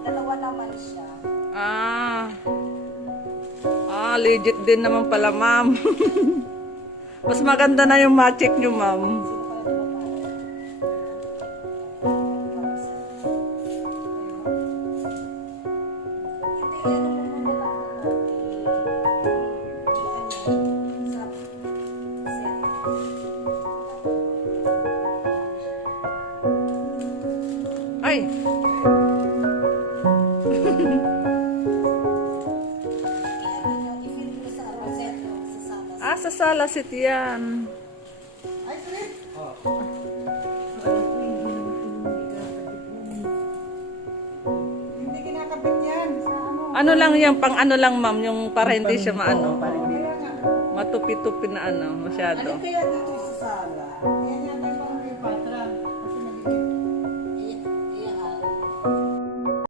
Dalawa naman siya. Legit din naman pala, ma'am. Mas maganda na yung magic nyo, ma'am. Ay! Sa sala sit yan. Ay, Fred! Hindi kinakabit yan sa ano. Ano lang yan, pang ano lang, ma'am, yung para hindi siya maano. Kaya nga. Matupi-tupi na ano, masyado. Ano kaya dito sa sala?